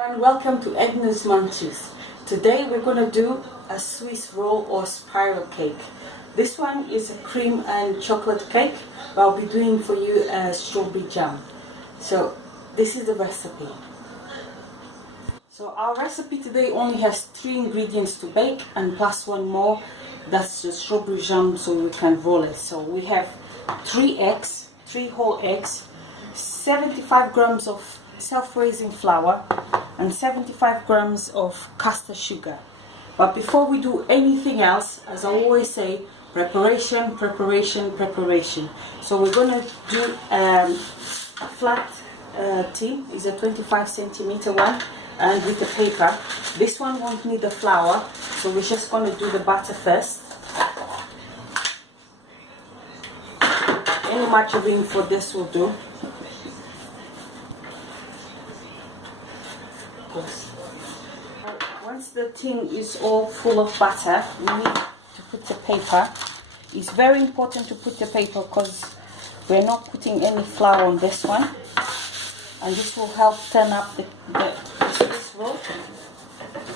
And welcome to Edna's Munchies. Today we're going to do a Swiss roll or spiral cake. This one is a cream and chocolate cake, but I'll be doing for you a strawberry jam. So this is the recipe. So our recipe today only has 3 ingredients to bake and plus one more. That's the strawberry jam, so we can roll it. So we have 3 eggs, 3 whole eggs, 75 grams of self-raising flour and 75 grams of caster sugar. But before we do anything else, as I always say, preparation, preparation, preparation. So we're going to do a flat tin. It's a 25 centimeter one, and with the paper. This one won't need the flour, so we're just going to do the batter first. Any margarine for this will do. Once the tin is all full of butter, we need to put the paper. It's very important to put the paper because we're not putting any flour on this one, and this will help turn up the Swiss roll.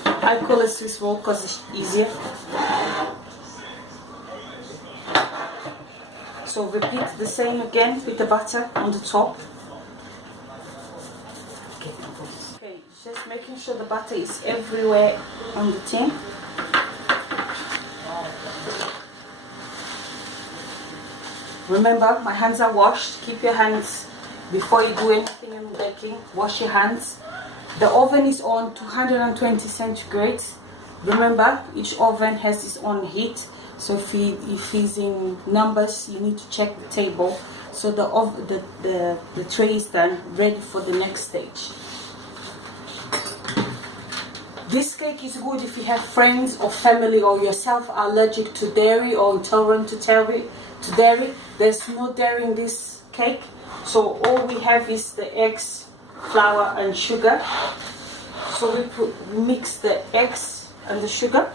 I call it Swiss roll because it's easier. So repeat the same again with the butter on the top. Okay, just making sure the butter is everywhere on the tin. Remember, my hands are washed. Keep your hands, before you do anything in baking, wash your hands. The oven is on 220 centigrades. Remember, each oven has its own heat. So if it's in numbers, you need to check the table. So the tray is done, ready for the next stage. This cake is good if you have friends or family or yourself are allergic to dairy or intolerant to dairy. There's no dairy in this cake, so all we have is the eggs, flour and sugar. So we mix the eggs and the sugar.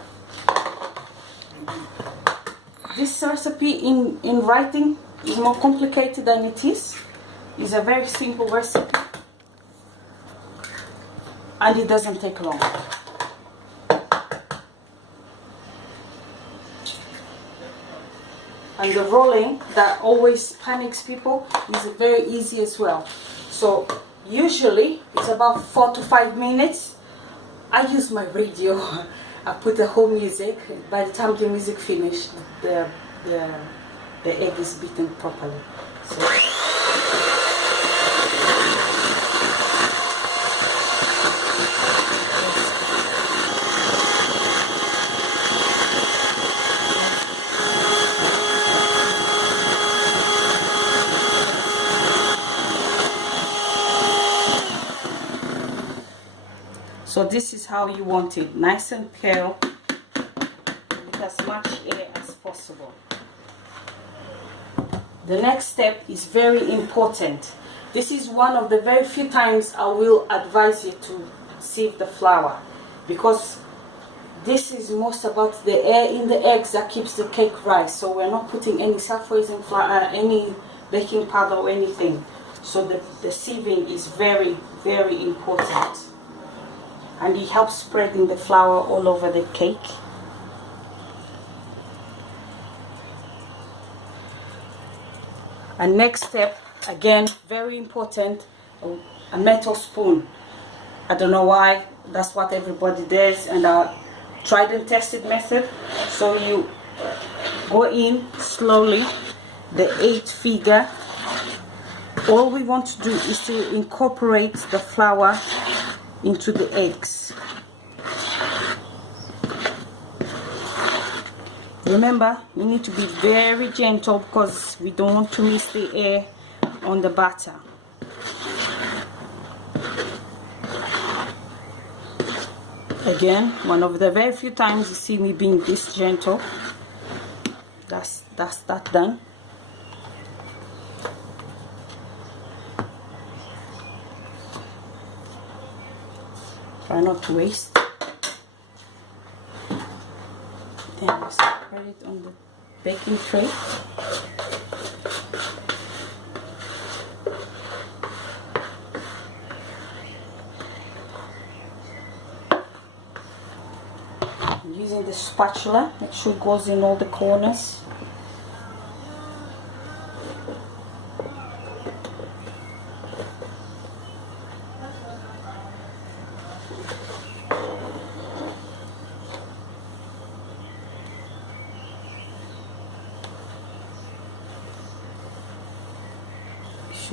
This recipe in writing is more complicated than it is. It's a very simple recipe and it doesn't take long. And the rolling that always panics people is very easy as well. So usually it's about 4 to 5 minutes. I use my radio. I put the whole music. By the time the music finishes, the egg is beaten properly. So this is how you want it, nice and pale, with as much air as possible. The next step is very important. This is one of the very few times I will advise you to sieve the flour, because this is most about the air in the eggs that keeps the cake right. So we're not putting any self-raising flour, any baking powder or anything. So the sieving is very, very important. And it helps spreading the flour all over the cake. And next step, again, very important, a metal spoon. I don't know why, that's what everybody does, and a tried and tested method. So you go in slowly, the 8 figure. All we want to do is to incorporate the flour into the eggs. Remember, you need to be very gentle because we don't want to miss the air on the batter. Again, one of the very few times you see me being this gentle. That's that done. Try not to waste. Then we spread it on the baking tray. I'm using the spatula, make sure it goes in all the corners.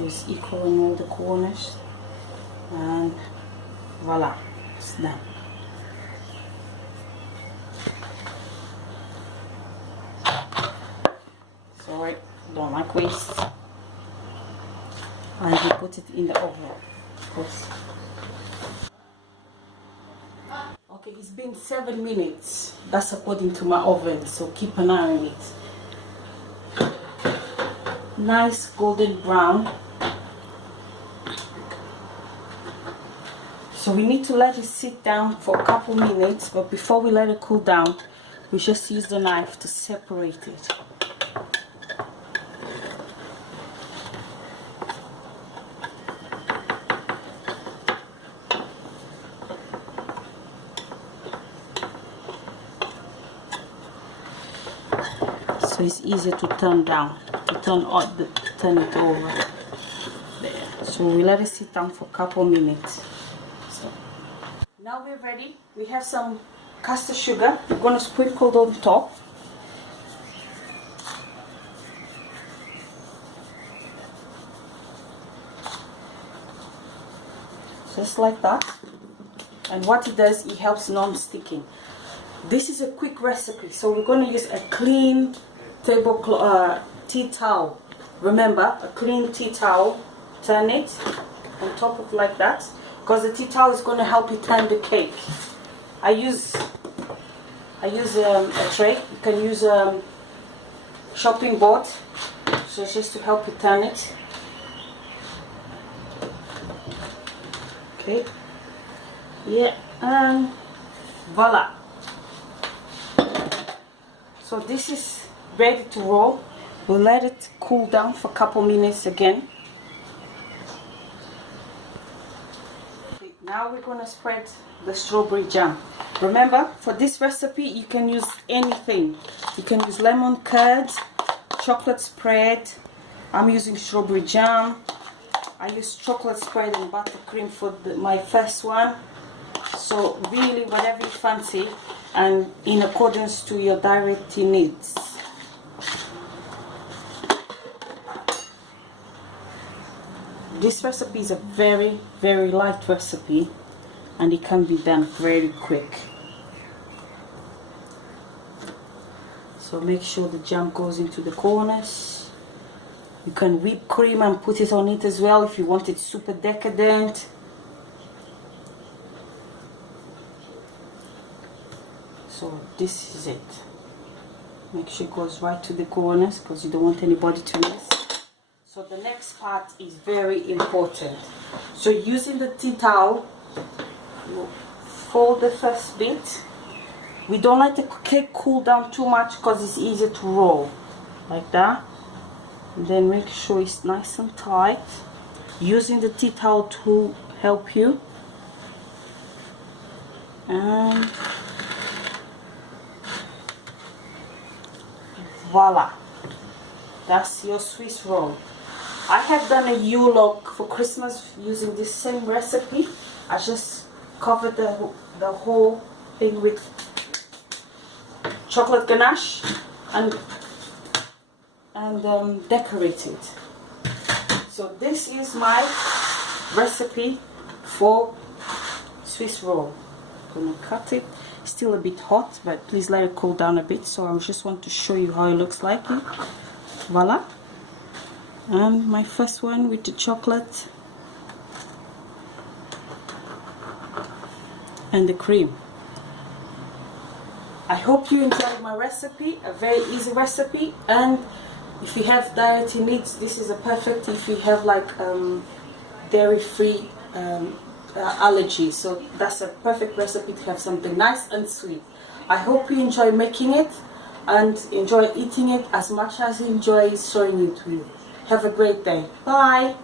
Is equal in all the corners, and voila, it's done. So I don't like waste, and we put it in the oven. Okay, it's been 7 minutes. That's according to my oven, so keep an eye on it. Nice golden brown. So we need to let it sit down for a couple minutes, but before we let it cool down, we just use the knife to separate it. So it's easier to turn down, to turn it over. There. So we let it sit down for a couple minutes. Now we're ready. We have some caster sugar. We're going to sprinkle it on top. Just like that. And what it does, it helps non-sticking. This is a quick recipe, so we're going to use a clean tea towel. Remember, a clean tea towel. Turn it on top of like that, because the tea towel is going to help you turn the cake. I use a tray. You can use a chopping board, so just to help you turn it. Okay. Yeah, and voila. So this is ready to roll. We'll let it cool down for a couple minutes again. Okay, now we're going to spread the strawberry jam. Remember, for this recipe you can use anything. You can use lemon curd, chocolate spread. I'm using strawberry jam. I use chocolate spread and buttercream for my first one. So really whatever you fancy, and in accordance to your dietary needs. This recipe is a very, very light recipe, and it can be done very quick. So make sure the jam goes into the corners. You can whip cream and put it on it as well if you want it super decadent. So this is it. Make sure it goes right to the corners because you don't want anybody to miss. So the next part is very important. So using the tea towel, you fold the first bit. We don't let the cake cool down too much because it's easier to roll. Like that. And then make sure it's nice and tight. Using the tea towel to help you. And voila, that's your Swiss roll. I have done a Yule log for Christmas using this same recipe. I just covered the whole thing with chocolate ganache and decorated. So this is my recipe for Swiss roll. I'm gonna cut it. Still a bit hot, but please let it cool down a bit. So I just want to show you how it looks like. Voila. And my first one with the chocolate and the cream. I hope you enjoyed my recipe, a very easy recipe. And if you have dietary needs, this is a perfect if you have like dairy-free allergies. So that's a perfect recipe to have something nice and sweet. I hope you enjoy making it and enjoy eating it as much as you enjoy showing it to you. Have a great day. Bye.